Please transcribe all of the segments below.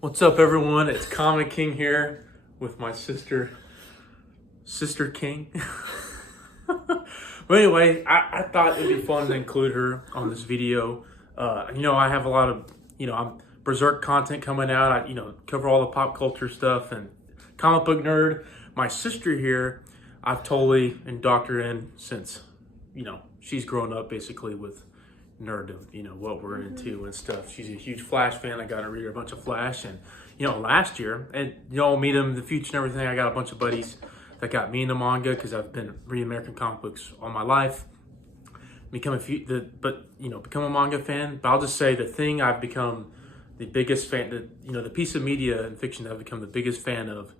What's up, everyone? It's Comic King here with my sister King. But anyway, I thought it'd be fun to include her on this video. I have a lot of, I'm Berserk content coming out. I, cover all the pop culture stuff and comic book nerd. My sister here, I've totally indoctrinated in since, she's grown up basically with nerddom, what we're into and stuff. She's a huge Flash fan. I got to read her a bunch of Flash, and last year, and meet him in the future and everything. I got a bunch of buddies that got me into manga because I've been reading American comic books all my life. Become a manga fan. But I'll just say the thing I've become the biggest fan, the piece of media and fiction that I've become the biggest fan of,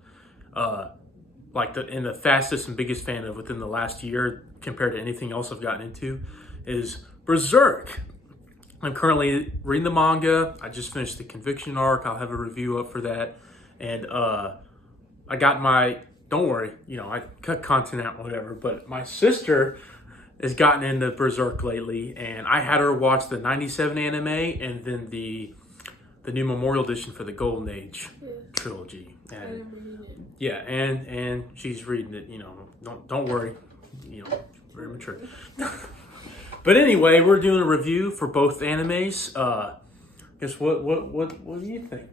the fastest and biggest fan of within the last year compared to anything else I've gotten into, is Berserk. I'm currently reading the manga. I just finished the Conviction arc. I'll have a review up for that. And I got don't worry, I cut content out, whatever. But my sister has gotten into Berserk lately, and I had her watch the 97 anime and then the new Memorial Edition for the Golden Age Trilogy. And and she's reading it, don't worry, very mature. But anyway, we're doing a review for both animes. Guess what do you think?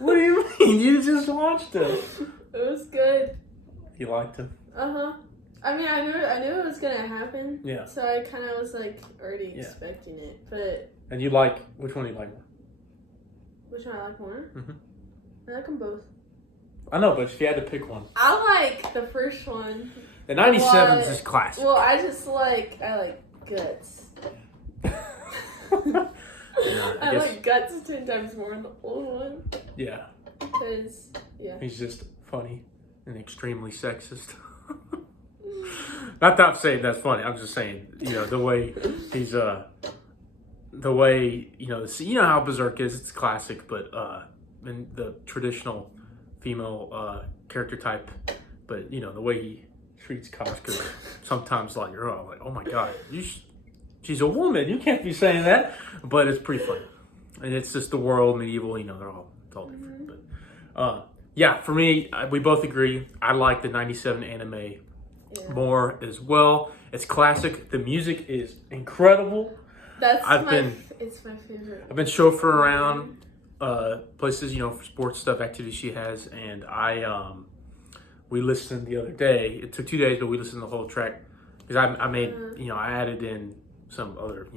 What do you mean? You just watched it. It was good. You liked it? Uh-huh. I mean, I knew it was gonna happen. Yeah. So I kind of was already expecting it, but. And which one do you like more? Which one I like more? Mm-hmm. I like them both. I know, but if you had to pick one. I like the first one. The 97's is classic. Well, I like guts. I like guts 10 times more than the old one. Yeah. Because, he's just funny and extremely sexist. Not that I'm saying that's funny. I'm just saying, the way he's, the way, how Berserk is, it's classic, but, in the traditional female, character type, but, the way he treats Koska, sometimes you're all like, oh my God, she's a woman. You can't be saying that. But it's pretty funny. And it's just the world, medieval, they're all different. But for me, we both agree. I like the 97 anime more as well. It's classic. The music is incredible. It's my favorite. I've been chauffeuring around places, for sports stuff, activities she has, and we listened the other day. It took 2 days, but we listened to the whole track because I made, I added in some other,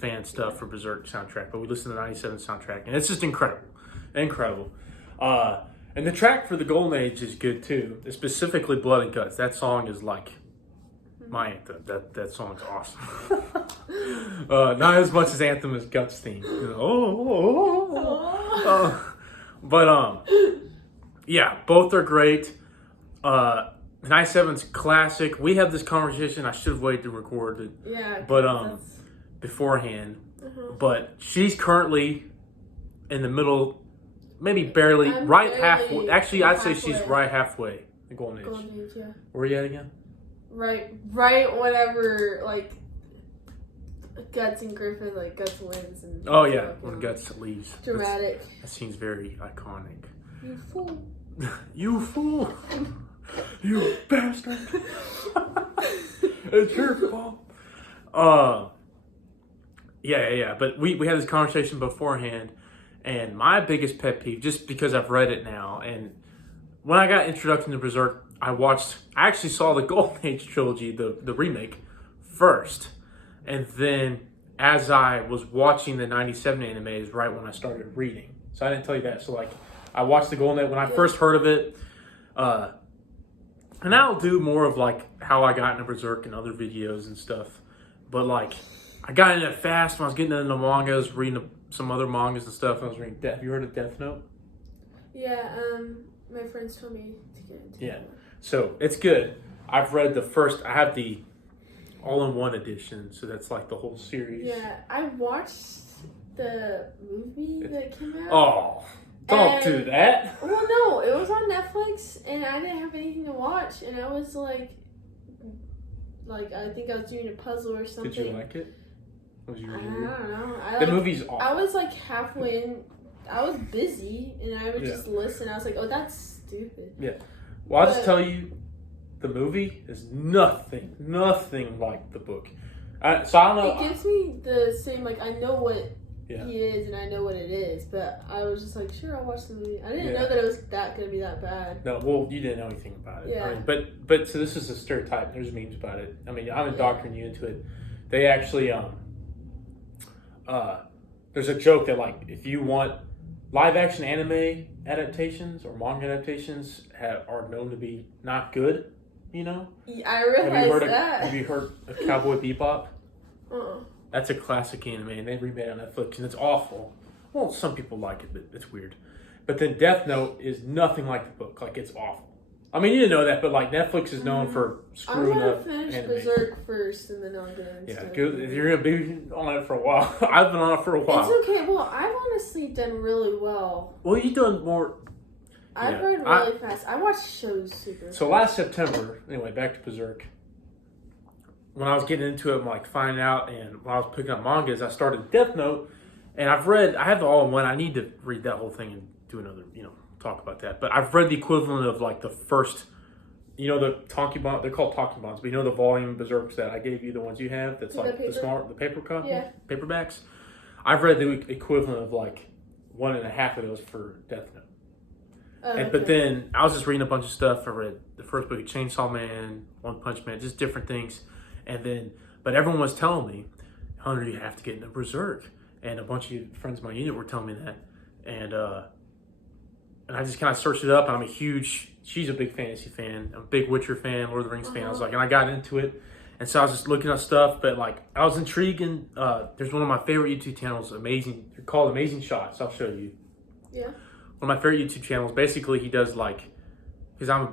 fan stuff for Berserk soundtrack, but we listened to the 97 soundtrack, and it's just incredible. And the track for the Golden Age is good too, specifically Blood and Guts. That song is my anthem. That song's awesome. Not as much as Anthem as Guts theme. But both are great. 97's classic. We had this conversation. I should have waited to record it. Yeah. But beforehand. But she's currently in the middle, maybe barely, halfway. Actually, I'd say she's right halfway. The Golden Age. Golden Age, yeah. Where are you at again? Right whenever Guts and Griffin, Guts wins and when Guts leaves. Dramatic. That seems very iconic. You fool. You fool. You bastard. It's your fault. But we had this conversation beforehand, and my biggest pet peeve, just because I've read it now, and when I got introduced to Berserk, I actually saw the Golden Age trilogy, the remake, first. And then as I was watching the 97 anime is right when I started reading. So I didn't tell you that. So I watched the Golden Age when I first heard of it. And I'll do more of how I got into Berserk and other videos and stuff. But I got into it fast when I was getting into manga. I was reading some other mangas and stuff. I was reading have you heard of Death Note? Yeah, my friends told me to get into it. So it's good. I've read I have the all-in-one edition, so that's the whole series. Yeah, I watched the movie that came out. Oh, don't do that. Well, no, it was on Netflix, and I didn't have anything to watch, and I was I think I was doing a puzzle or something. Did you like it? Was your I review? don't know. The movie's awful. I was like halfway in. I was busy, and I would just listen. I was like, "Oh, that's stupid." Yeah. Well, I'll just tell you, the movie is nothing like the book. So I don't know. It gives me the same, like, I know what Yeah. he is and I know what it is, but I was just like, sure, I'll watch the movie. I didn't know that it was going to be that bad. No, well, you didn't know anything about it. Yeah. I mean, but so this is a stereotype. There's memes about it. I mean, I'm indoctrinating you into it. They actually, there's a joke that, like, if you want live action anime adaptations or manga adaptations are known to be not good, you know? I realized that. Have you heard of Cowboy Bebop? Uh-uh. That's a classic anime, and they remade it on Netflix, and it's awful. Well, some people like it, but it's weird. But then Death Note is nothing like the book. Like, it's awful. I mean, you didn't know that, but, like, Netflix is known for screwing up anime. I'm going to finish Berserk first, and then I'll get into it. Yeah, good. You're going to be on it for a while. I've been on it for a while. It's okay. Well, I've honestly done really well. Well, you've done more... I've read really fast. I watch shows super fast. So last September, anyway, back to Berserk. When I was getting into it, like finding out, and when I was picking up mangas, I started Death Note, and I have the all-in-one. I need to read that whole thing and do another, talk about that. But I've read the equivalent of like the first, the Tankobon. They're called Tankobons, but the volume Berserks that I gave you, the ones you have. That's like the paper copy, paperbacks. I've read the equivalent of like 1.5 of those for Death Note. But then I was just reading a bunch of stuff. I read the first book of Chainsaw Man, One Punch Man, just different things. But everyone was telling me, Hunter, you have to get into Berserk. And a bunch of friends of my unit were telling me that. And I just kind of searched it up. And she's a big fantasy fan. I'm a big Witcher fan, Lord of the Rings fan. I was like, and I got into it. And so I was just looking up stuff. But like, I was intrigued. And there's one of my favorite YouTube channels, they're called Amazing Shots. I'll show you. Yeah. One of my favorite YouTube channels, basically he does because I'm a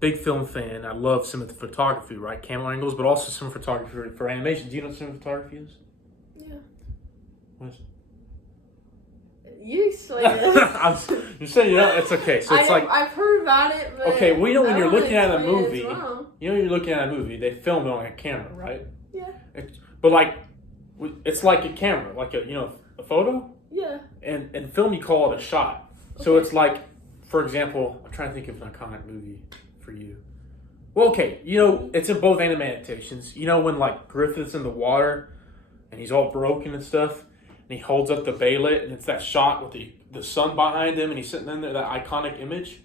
big film fan, I love some of the photography, right? Camera angles, but also some photography for animation. Do you know what cinematography is? Yeah. What is it? You explain it. You're saying it's okay. So it's I've heard about it, but okay, well, when you're looking at a movie, they film it on a camera, right? Yeah. But it's like a camera, like a photo? Yeah. And film, you call it a shot. So it's like, for example, I'm trying to think of an iconic movie for you. Well, okay, it's in both anime adaptations. When like Griffith's in the water and he's all broken and stuff, and he holds up the baylet, and it's that shot with the sun behind him, and he's sitting in there, that iconic image.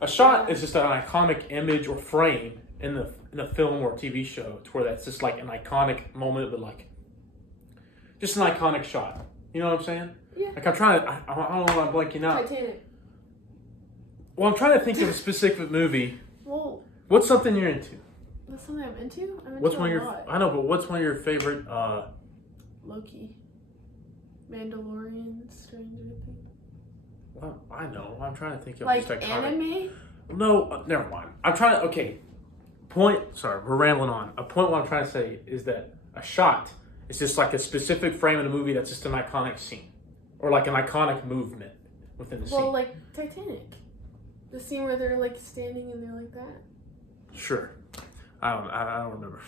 A shot is just an iconic image or frame in a film or a TV show, to where that's just like an iconic moment, but like just an iconic shot. You know what I'm saying? Yeah. Like I don't know why I'm blanking out. Titanic. Well, I'm trying to think of a specific movie. Well, what's something you're into? What's something I'm into? What's one of your favorite? Loki. Mandalorian, Stranger Things. Well, I know. I'm trying to think of like just anime. No, never mind. I'm trying to. Okay. Sorry, we're rambling on. A point. What I'm trying to say is that a shot is just like a specific frame in a movie that's just an iconic scene, or like an iconic movement within the scene. Well, like Titanic. The scene where they're like standing and they're like that. Sure. I don't remember.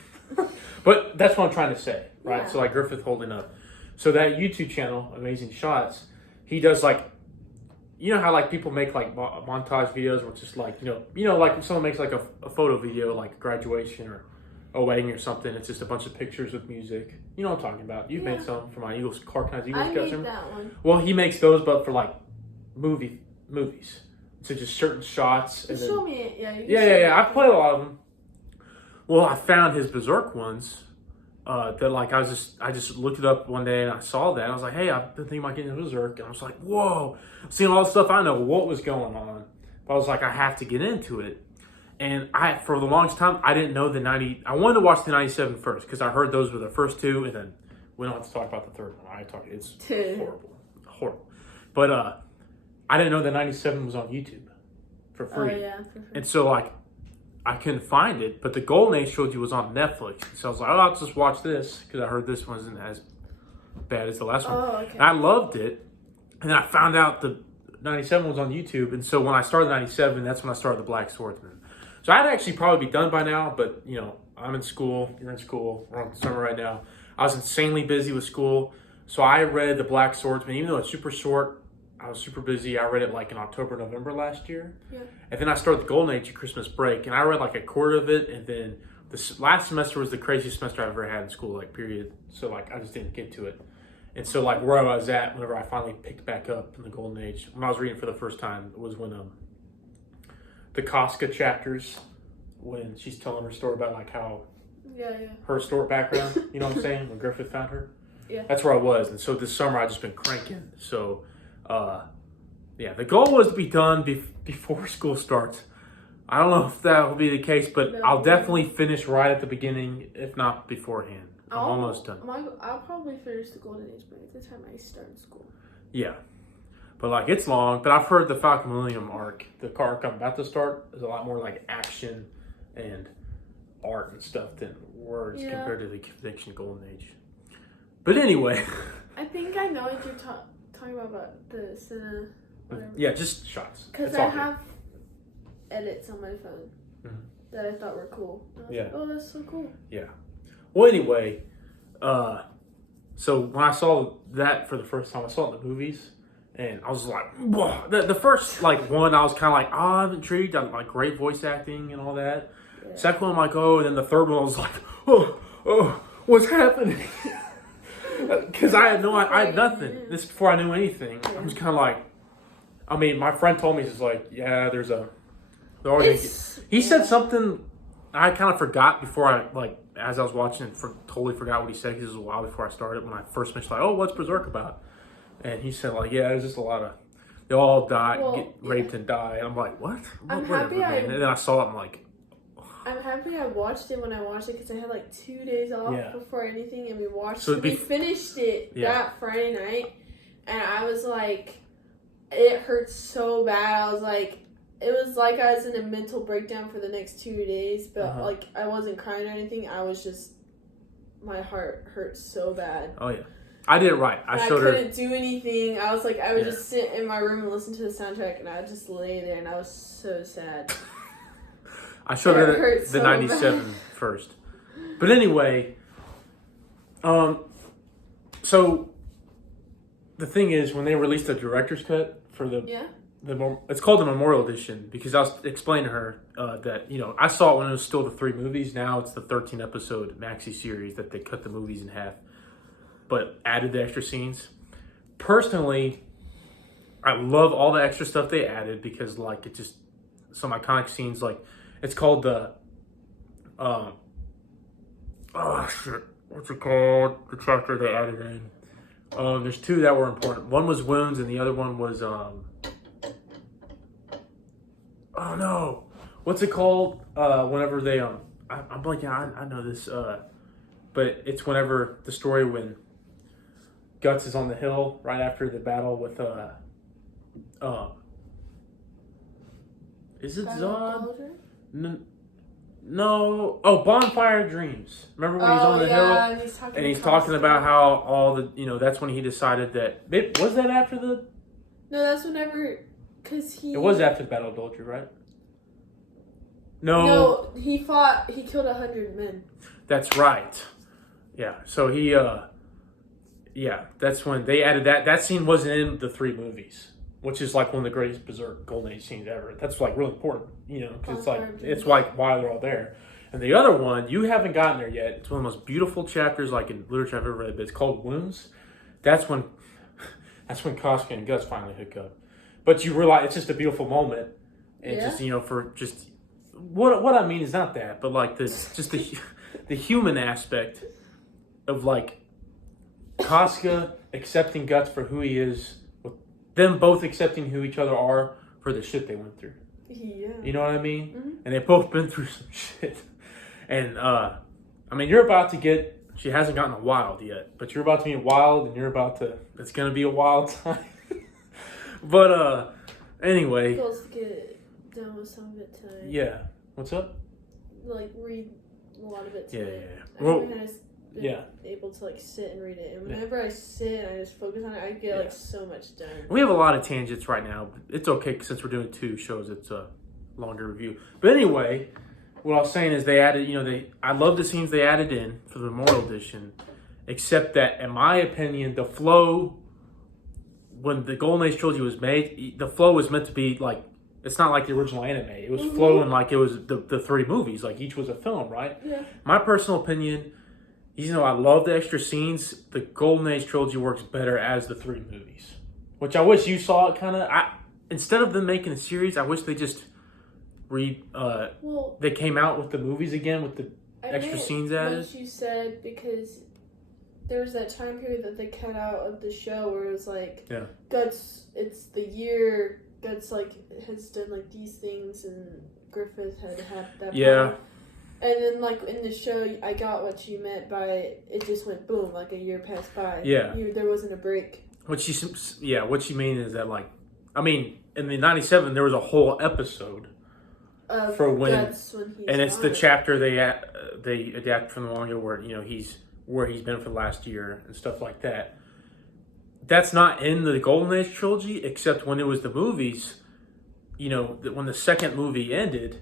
But that's what I'm trying to say, right? Yeah. So like Griffith holding up. So that YouTube channel, Amazing Shots, he does like, how like people make like montage videos where it's just like, like when someone makes like a photo video, like graduation or a wedding or something, it's just a bunch of pictures with music. You know what I'm talking about. You've made some for my Eagles, Eagles I Scouts. made that one. Well, he makes those, but for like movies. So just certain shots. Just show me it. Yeah. I've played a lot of them. Well, I found his Berserk ones. That like I just looked it up one day and I saw that. I was like, hey, I've been thinking about getting into Berserk, and I was like, whoa, seeing all the stuff. I know what was going on, but I was like, I have to get into it. And for the longest time, I didn't know I wanted to watch the 97 first because I heard those were the first two, and then we don't have to talk about the third one. It's horrible. But I didn't know the 97 was on YouTube for free. Oh yeah, for free. And so like, I couldn't find it, but the Golden Age trilogy was on Netflix. So I was like, I'll just watch this because I heard this one isn't as bad as the last one. Oh, okay. And I loved it. And then I found out the 97 was on YouTube. And so when I started 97, that's when I started the Black Swordsman. So I'd actually probably be done by now, but I'm in school. You're in school. We're on summer right now. I was insanely busy with school. So I read The Black Swordsman, even though it's super short. I was super busy. I read it like in October, November last year. Yeah. And then I started the Golden Age at Christmas break, and I read like a quarter of it. And then this last semester was the craziest semester I've ever had in school, like period. So like I just didn't get to it. And so like where I was at whenever I finally picked back up in the Golden Age, when I was reading for the first time, was when the Casca chapters, when she's telling her story about like how her historic background, you know what I'm saying, when Griffith found her. Yeah. That's where I was. And so this summer I've just been cranking. So yeah, the goal was to be done before school starts. I don't know if that will be the case, but I'll definitely finish right at the beginning, if not beforehand. I'm almost done. I'll probably finish the Golden Age by the time I start school. Yeah. But like it's long, but I've heard the Falcon Millennium arc, the arc I'm about to start, is a lot more like action and art and stuff than words compared to the Conviction Golden Age. But anyway. I think I know what you're talking about the cinema. Whatever. Yeah, just shots. Because I have edits on my phone that I thought were cool. I was like, oh, that's so cool. Yeah. Well, anyway, so when I saw that for the first time, I saw it in the movies, and I was like, whoa. The first like one, I was kind of like, oh, I'm intrigued. I like great voice acting and all that. Yeah. Second one, I'm like, oh, and then the third one, I was like, oh, what's happening? Because I had nothing. This is before I knew anything. I was kind of like, I mean, my friend told me, he's like, yeah, he said something I kind of forgot before as I was watching it, totally forgot what he said, because it was a while before I started, when I first mentioned, like, oh, what's Berserk about? And he said, like, yeah, there's just a lot of, they all die, get raped and die. And I'm like, what? I'm happy and then I saw it, I'm like, I'm happy I watched it when I watched it, because I had like 2 days off before anything, and we finished it that Friday night, and I was like, it hurt so bad. I was like, it was like I was in a mental breakdown for the next 2 days, but like I wasn't crying or anything. I was just, my heart hurt so bad. Oh yeah, I did it right. I couldn't do anything. I was like, I would just sit in my room and listen to the soundtrack, and I would just lay there, and I was so sad. I showed her the 97 first. But anyway, so the thing is, when they released the director's cut for it's called the Memorial Edition, because I was explaining to her that, I saw it when it was still the 3 movies. Now it's the 13 episode maxi series that they cut the movies in half, but added the extra scenes. Personally, I love all the extra stuff they added, because like it just, some iconic scenes, like it's called the what's it called? The chapter they added in. There's 2 that were important. One was wounds, and the other one was oh no, what's it called? Whenever they I'm blanking. I know this, but it's whenever the story when Guts is on the hill right after the battle with is it Zod? No. Oh, Bonfire of Dreams. Remember when he's on the hill? And he's talking about how all the, that's when he decided that, was that after the? No, that's whenever, because he. It was after the Battle of Dolce, right? No, he killed 100 men. That's right. Yeah, so he, that's when they added that. That scene wasn't in the 3 movies, which is like one of the greatest Berserk Golden Age scenes ever. That's like really important, because it's like why they're all there. And the other one, you haven't gotten there yet. It's one of the most beautiful chapters like in literature I've ever read, but it's called Wounds. That's when Casca and Gus finally hook up. But you realize it's just a beautiful moment, and just for just what I mean is not that, but like this, just the human aspect of like Casca accepting Guts for who he is, them both accepting who each other are for the shit they went through. Yeah. You know what I mean? Mm-hmm. And they've both been through some shit. And, you're about to get, she hasn't gotten wild yet, but you're about to be wild, and it's going to be a wild time. But, anyway. Supposed to get done with some of it tonight. Yeah. What's up? Like, read a lot of it tonight. Yeah. Well, able to like sit and read it, and whenever I sit and I just focus on it, I get like so much done. We have a lot of tangents right now, but it's okay since we're doing 2 shows. It's a longer review. But anyway, what I was saying is they added, I love the scenes they added in for the Memorial Edition, except that, in my opinion, the flow, when the Golden Age trilogy was made, the flow was meant to be like, it's not like the original anime. It was flowing like it was the three movies, like each was a film, right? Yeah. My personal opinion, even though I love the extra scenes, the Golden Age trilogy works better as the three movies. Which I wish you saw it kind of. Instead of them making a series, I wish they just they came out with the movies again with the extra scenes added. What you said, because there was that time period that they cut out of the show where it was like Guts. It's the year Guts like has done like these things, and Griffith had that. Yeah. Part. And then, like, in the show, I got what you meant by it just went boom, like a year passed by. Yeah. There wasn't a break. What you mean is that, like, I mean, in the 97, there was a whole episode for when he's and it's the chapter they adapt from the manga where, you know, he's been for the last year and stuff like that. That's not in the Golden Age trilogy, except when it was the movies, you know, when the second movie ended,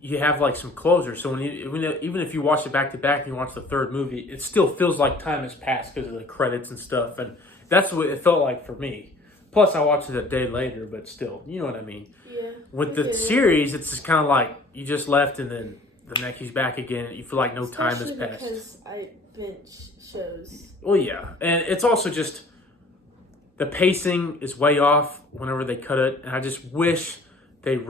you have like some closure. So even if you watch it back to back and you watch the third movie, it still feels like time has passed because of the credits and stuff. And that's what it felt like for me. Plus, I watched it a day later, but still, you know what I mean? Yeah. With the series, it's just kind of like you just left and then the next he's back again. You feel like no time has passed. Because I binge shows. Well, yeah. And it's also just the pacing is way off whenever they cut it. And I just wish they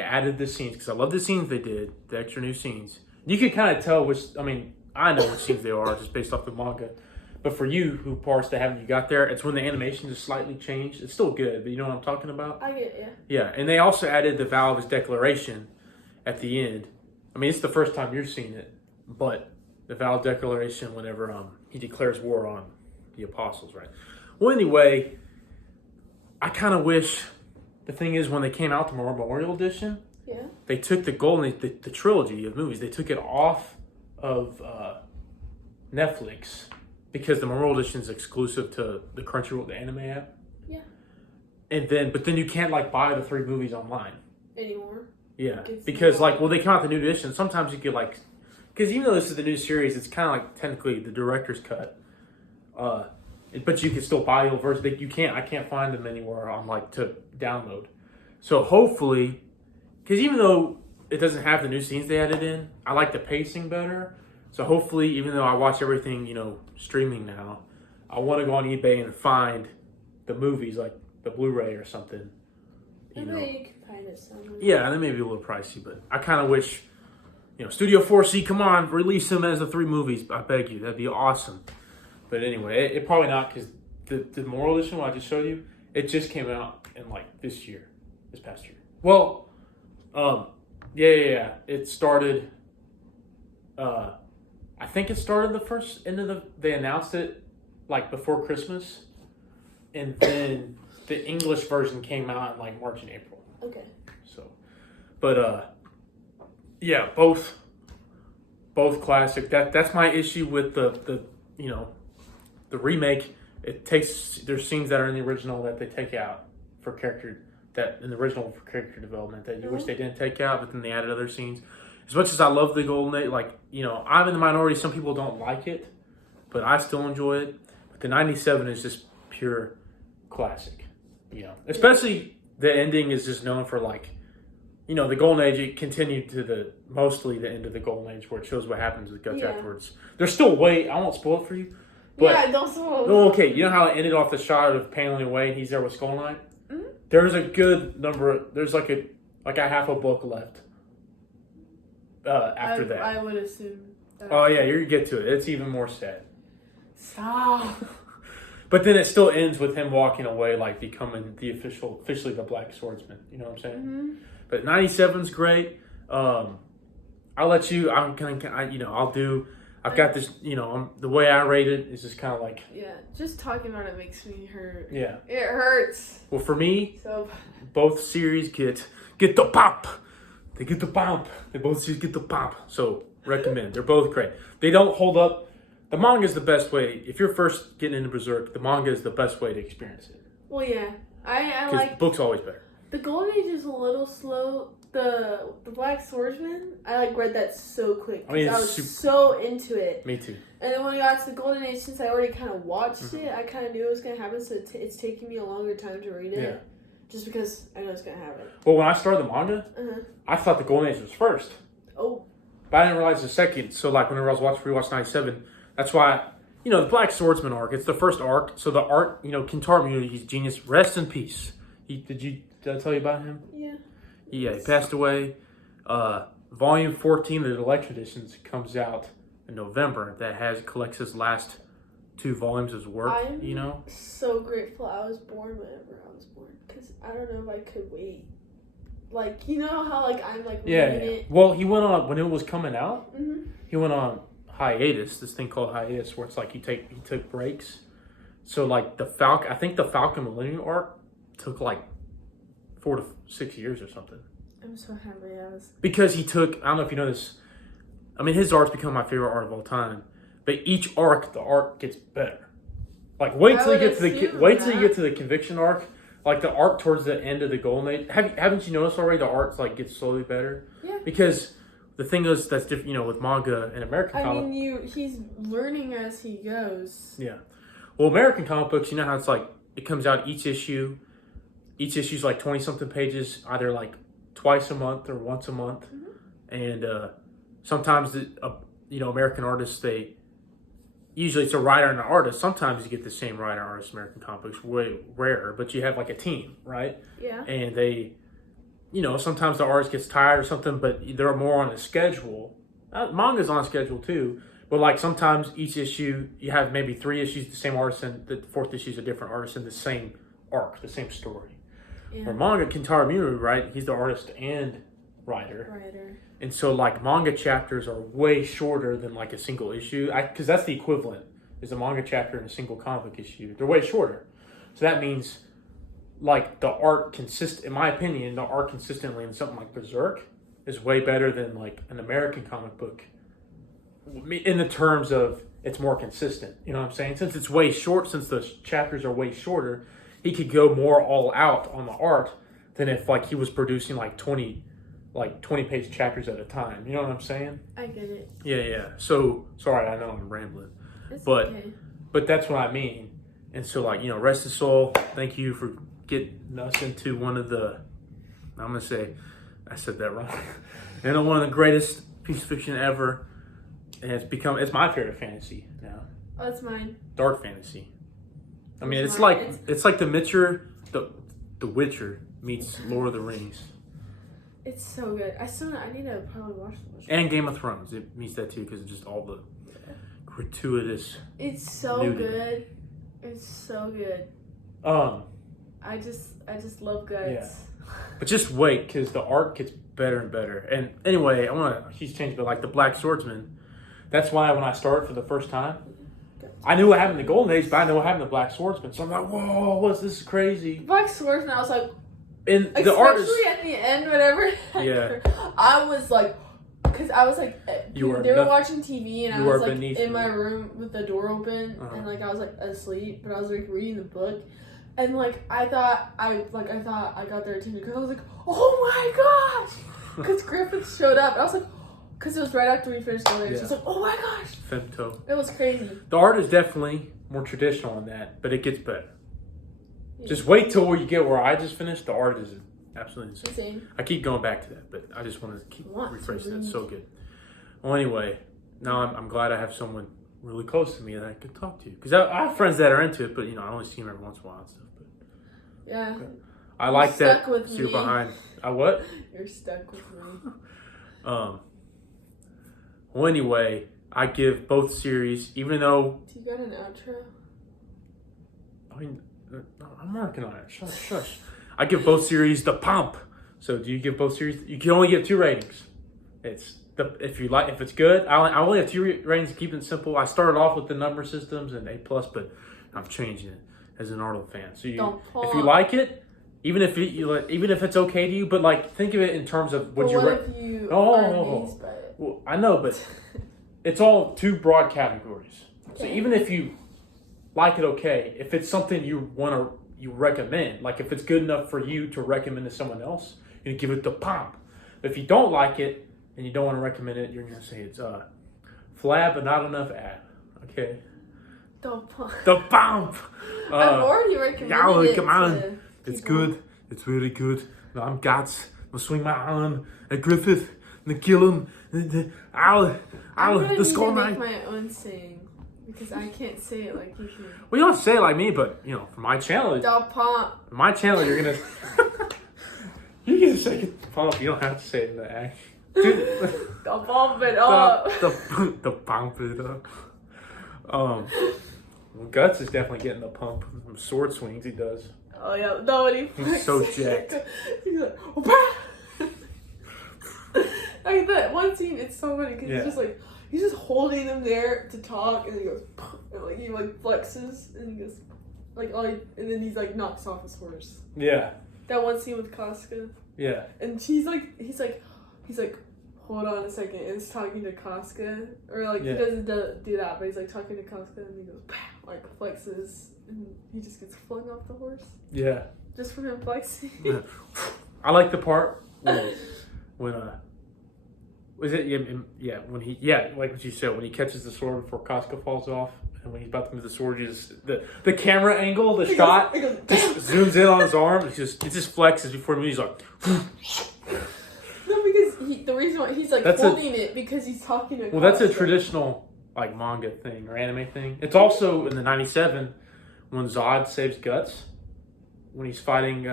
added the scenes, because I love the scenes they did, the extra new scenes. You can kind of tell which, I mean, I know which scenes they are just based off the manga. But for you, who parts that haven't you got there, it's when the animation just slightly changed. It's still good, but you know what I'm talking about? I get it, yeah. And they also added the vow of his declaration at the end. I mean, it's the first time you're seeing it, but the vow of declaration whenever he declares war on the apostles, right? Well, anyway, I kind of wish... The thing is, when they came out, the Memorial Edition, they took the the trilogy of movies, they took it off of Netflix because the Memorial Edition is exclusive to the Crunchyroll, the anime app. Yeah. But then you can't like buy the three movies online anymore. Yeah, because like, well, they come out the new edition. Sometimes you could like, because even though this is the new series, it's kind of like technically the director's cut. But you can still buy the old version. I can't find them anywhere on like to download. So hopefully, because even though it doesn't have the new scenes they added in, I like the pacing better. So hopefully, even though I watch everything, you know, streaming now, I want to go on eBay and find the movies, like the Blu-ray or something. You can find it somewhere. Yeah, they may be a little pricey, but I kind of wish, you know, Studio 4C, come on, release them as the three movies. I beg you, that'd be awesome. But anyway, it probably not, because the Memorial Edition, what I just showed you, it just came out in like this past year. Well, yeah. It started, I think it started the first end of they announced it like before Christmas. And then the English version came out in like March and April. Okay. So, but yeah, both classic. That's my issue with the you know, the remake. There's scenes that are in the original that they take out for character development that you wish they didn't take out, but then they added other scenes. As much as I love the Golden Age, like, you know, I'm in the minority. Some people don't like it, but I still enjoy it. But the 97 is just pure classic, you know. Especially the ending is just known for, like, you know, the Golden Age. It continued to mostly the end of the Golden Age, where it shows what happens with Guts afterwards. There's still I won't spoil it for you. But, don't spoil it. No, okay. You know how it ended off the shot of paneling away and he's there with Skull Knight? Mm-hmm. There's a good number. There's like a half a book left. After that, I would assume. Oh yeah, you get to it. It's even more sad. Stop. But then it still ends with him walking away, like becoming officially the Black Swordsman. You know what I'm saying? Mm-hmm. But 97's great. I'll let you. I've got this. You know, the way I rate it is just kind of like. Yeah, just talking about it makes me hurt. Yeah, it hurts. Well, for me, both series get the pop. They get the pop. They both get the pop. So recommend. They're both great. They don't hold up. The manga is the best way. If you're first getting into Berserk, the manga is the best way to experience it. Well, yeah, I like. The book's always better. The Golden Age is a little slow, the Black Swordsman, I like read that so quick. I mean, I was so into it. Me too. And then when we got to the Golden Age, since I already kind of watched it, I kind of knew it was going to happen, so it's taking me a longer time to read it. Yeah. Just because I know it's going to happen. Well, when I started the manga, I thought the Golden Age was first. Oh. But I didn't realize the second. So, like, whenever I was rewatch 97, that's why, you know, the Black Swordsman arc, it's the first arc. So the art, you know, Kentaro Miura, he's genius. Rest in peace. Did I tell you about him? Yeah. Yeah, he passed away. Volume 14 of the Deluxe Editions comes out in November. That collects his last 2 volumes of his work. I'm so grateful I was born whenever I was born, because I don't know if I could wait. Like, you know how like I'm like reading it. Well, he went on when it was coming out. He went on hiatus. This thing called hiatus, where it's like he took breaks. So like I think the Falcon Millennium arc took like 4 to 6 years or something. I'm so happy I was. Because he took, I don't know if you know this, I mean, his art's become my favorite art of all time. But each arc, the art gets better. Like, wait till you get to the Conviction arc. Like, the arc towards the end of the Golden Age. Haven't you noticed already the art's, like, gets slowly better? Yeah. Because the thing is, that's different, you know, with manga and American comic. I mean, he's learning as he goes. Yeah. Well, American comic books, you know how it's like, it comes out each issue's like 20-something pages, either like twice a month or once a month. And sometimes, you know, American artists, usually it's a writer and an artist. Sometimes you get the same writer and artist. American comic books, way rarer, but you have like a team, right? Yeah. And they, you know, sometimes the artist gets tired or something, but they're more on a schedule. Manga's on a schedule too, but like sometimes each issue, you have maybe 3 issues, the same artist, and the 4th issue is a different artist in the same arc, the same story. Yeah. Or manga, Kentaro Miura, right? He's the artist and writer. And so, like, manga chapters are way shorter than, like, a single issue. Because that's the equivalent, is a manga chapter in a single comic book issue. They're way shorter. So that means, like, the art in my opinion, the art consistently in something like Berserk is way better than, like, an American comic book. In the terms of, it's more consistent. You know what I'm saying? Since it's way short, since the chapters are way shorter, he could go more all out on the art than if, like, he was producing, like, 20-page chapters at a time. You know what I'm saying? I get it. Yeah. So, sorry, I know I'm rambling. But okay. But that's what I mean. And so, like, you know, rest his soul. Thank you for getting us into one of the, I'm going to say, I said that wrong. And one of the greatest piece of fiction ever. And it's my favorite fantasy now. Oh, it's mine. Dark fantasy. I mean, it's like the Witcher meets Lord of the Rings. It's so good. I need to probably watch it. And Game of Thrones. It meets that too because of just all the gratuitous. It's so nudity. Good. It's so good. I just love guts. Yeah. But just wait because the art gets better and better. And anyway, he's changed, but like the Black Swordsman, that's why when I started for the first time, I knew what happened in the Golden Age, but I know what happened in the Black Swordsman. So I'm like, whoa, this is crazy. Black Swordsman, I was like, and especially the artist, at the end, whatever. Yeah. I was like, because I was like, they were watching TV, and I was like in my room with the door open, and like I was like asleep, but I was like reading the book, and like I thought I got their attention because I was like, oh my gosh, because Griffith showed up, and I was like, because it was right after we finished the lecture, so I was like, oh my gosh, Femto. It was crazy. The art is definitely more traditional in that, but it gets better. Just wait till you get where I just finished. The art is absolutely insane. I keep going back to that, but I just want to keep rephrasing it. It's so good. Well, anyway, now I'm glad I have someone really close to me that I could talk to. Because I have friends that are into it, but you know, I only see them every once in a while and stuff. But yeah, I like that. So you're behind. What? You're stuck with me. Well, anyway, I give both series, even though. Do you got an outro? I mean. I'm working on it. Shush. I give both series the pump. So do you give both series? You can only give 2 ratings. If it's good. I only have 2 ratings to keep it simple. I started off with the number systems and A+, but I'm changing it as an Arnold fan. So if you like it, even if it's okay to you, but like think of it in terms of what if you are amazed by it? Well, I know, but it's all 2 broad categories. Okay. So even if you like it, okay. If it's something you recommend, like if it's good enough for you to recommend to someone else, you give it the pump. If you don't like it and you don't want to recommend it, you're gonna say it's flab but not enough ab. Okay. The pump. The pump. I've already recommended it. Come on. It's good. It's really good. No, I'm Guts. I'll swing my arm at Griffith and kill him. I'm gonna need to make my own saying because I can't say it like you can. Well, you don't say it like me, but you know, for my channel, my channel, you're gonna. You can say it pump. You don't have to say it in the act. The pump it up. The pump it up. Well, Guts is definitely getting the pump from sword swings he does. Oh yeah, no, when he's so jacked. He's like, oh, like that one scene, it's so funny because he's just holding them there to talk, and he goes, and like he like flexes, and he goes, and then he's like knocks off his horse. Yeah. That one scene with Casca. Yeah. And he's like, hold on a second, and he's talking to Casca, or like he doesn't do that, but he's like talking to Casca, and he goes, like flexes, and he just gets flung off the horse. Yeah. Just for him flexing. Yeah. I like the part when was it when he like what you said, when he catches the sword before Casca falls off, and when he's about to move the sword, the camera angle, the shot just zooms in on his arm. It just flexes before he moves. He's like. No, because the reason why he's like holding it because he's talking to. Well, that's a traditional like manga thing or anime thing. It's also in the '97 when Zod saves Guts when he's fighting. He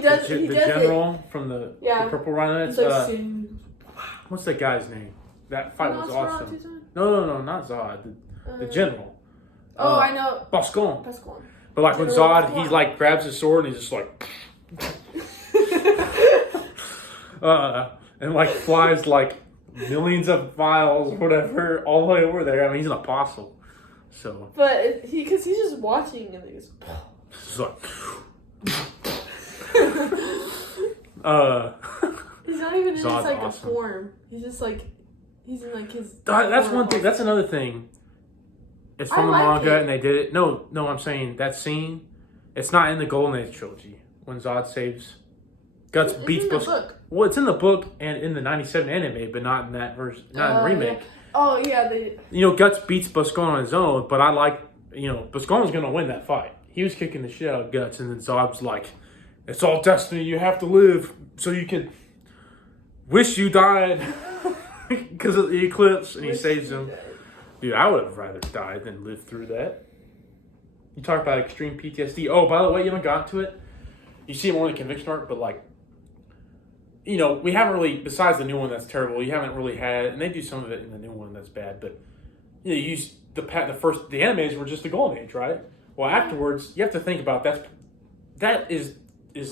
does. The general from the Purple Rhino. What's that guy's name? That fight was awesome. No, not Zod. The general. I know. Boscon. But like when Zod, he's like grabs his sword and he's just like. And like flies like millions of miles, whatever, all the way over there. I mean, he's an apostle. So. But because he's just watching and he goes. He's like. He's not even in his like awesome. a form. He's just like he's in like his. That's one thing. That's another thing. It's from the manga, and they did it. No, I'm saying that scene. It's not in the Golden Age trilogy when Zod saves. Guts beats Bush. Well, it's in the book and in the '97 anime, but not in that version, not in the remake. Yeah. Oh yeah, Guts beats Buscon on his own, but I like, Buscon was gonna win that fight. He was kicking the shit out of Guts, and then Zod's like, "It's all destiny. You have to live so you can wish you died because of the eclipse," and he saves him. Dude, I would have rather died than lived through that. You talk about extreme PTSD. Oh, by the way, you haven't gotten to it. You see it more in the conviction arc, but like. We haven't really, besides the new one that's terrible, you haven't really had, and they do some of it in the new one that's bad, but you use the animes were just the Golden Age, right? Well, afterwards, you have to think about that is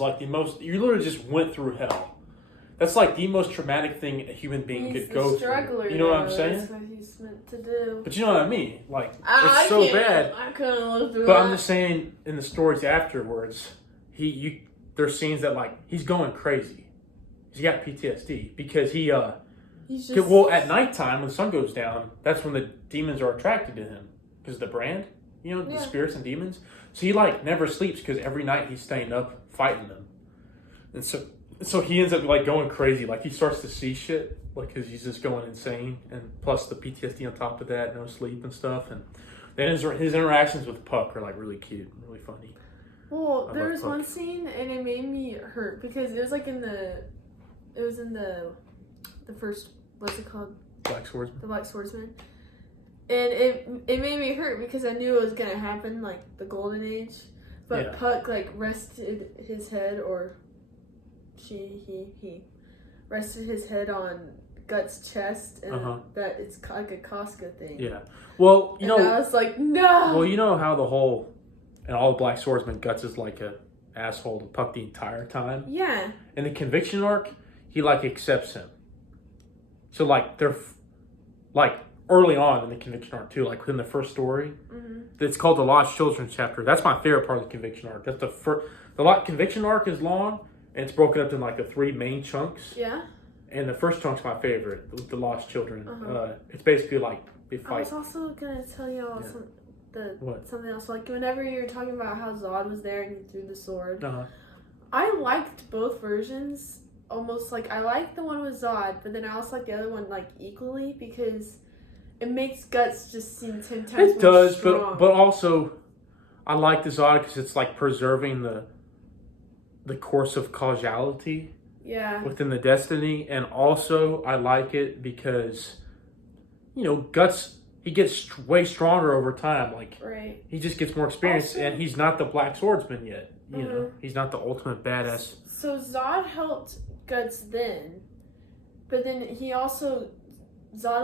like the most, you literally just went through hell. That's like the most traumatic thing a human being could go through. You know what I'm saying? That's what he's meant to do. But you know what I mean? Like, it's so bad. I couldn't live through But I'm just saying, in the stories afterwards, there's scenes that like, he's going crazy. He's got PTSD because at nighttime when the sun goes down, that's when the demons are attracted to him because of the brand, the spirits and demons. So he like never sleeps because every night he's staying up fighting them, and so he ends up like going crazy. Like he starts to see shit, like because he's just going insane, and plus the PTSD on top of that, no sleep and stuff, and then his interactions with Puck are like really cute, and really funny. Well, there was one scene and it made me hurt because it was like in the first, what's it called? Black Swordsman. The Black Swordsman. And it made me hurt because I knew it was going to happen, like the Golden Age. But Puck, like, rested his head, or he rested his head on Guts' chest, and that it's like a Casca thing. Yeah. Well, I was like, no! Well, you know how the whole, and all the Black Swordsman, Guts is like a asshole to Puck the entire time? Yeah. In the conviction arc, he like accepts him. So like they're like early on in the conviction arc too, like within the first story. Mm-hmm. It's called the Lost Children chapter. That's my favorite part of the conviction arc. That's the conviction arc is long and it's broken up into like the 3 main chunks. Yeah. And the first chunk's my favorite, the Lost Children. It's basically like they fight. I was also gonna tell you about something else. Like whenever you're talking about how Zod was there and he threw the sword. I liked both versions. Almost like I like the one with Zod, but then I also like the other one like equally because it makes Guts just seem 10 times it more does, strong. but also I like the Zod because it's like preserving the course of causality within the destiny, and also I like it because Guts, he gets way stronger over time. Like he just gets more experience, also, and he's not the Black Swordsman yet. You know, he's not the ultimate badass. So Zod helped Guts then, but then Zod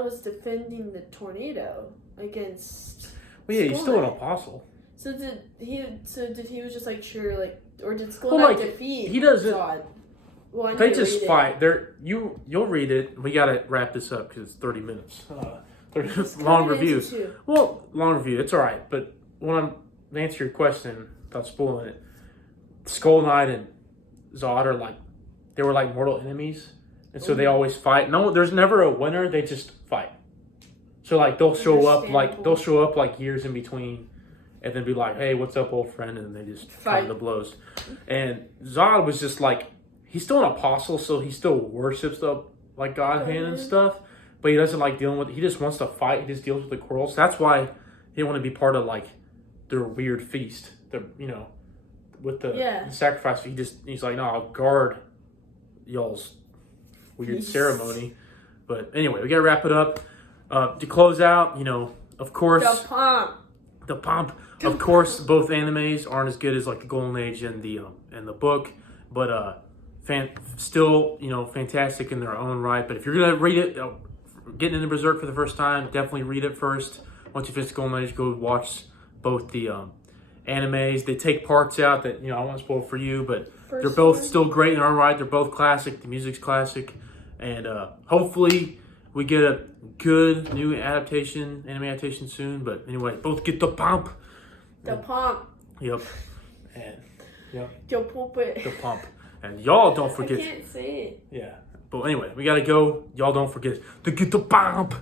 was defending the tornado against. Well, yeah, he's still an apostle. So did he was just like sure like, or did Skull Knight defeat? He doesn't. Zod? Well, they just fight. You'll read it. We gotta wrap this up because it's 30 minutes. Long review. Well, long review. It's all right. But when I'm to answer your question without spoiling it, Skull Knight and Zod are like they were like mortal enemies, and so they always fight. No, there's never a winner. They just fight. So like they'll show up like years in between, and then be like, "Hey, what's up, old friend?" And they just fight the blows. And Zod was just like. He's still an apostle, so he still worships the like God hand and stuff. But he doesn't like dealing with. He just wants to fight. He just deals with the quarrels. That's why he didn't want to be part of like their weird feast. With the sacrifice. He's like, no, I'll guard y'all's weird ceremony. But anyway, we gotta wrap it up. To close out, of course, the pomp. Of course, both animes aren't as good as like the Golden Age and the book, but still, fantastic in their own right. But if you're gonna read it, getting into Berserk for the first time, definitely read it first. Once you finish Golden Age, go watch both the animes. They take parts out that I won't spoil for you, but they're both still great in their own right. They're both classic. The music's classic, and hopefully we get a good new anime adaptation soon. But anyway, both get the pomp. The pomp. Yep. And yep. The pomp. And y'all don't forget. I can't say it. Yeah. But anyway, we got to go. Y'all don't forget to get the pomp.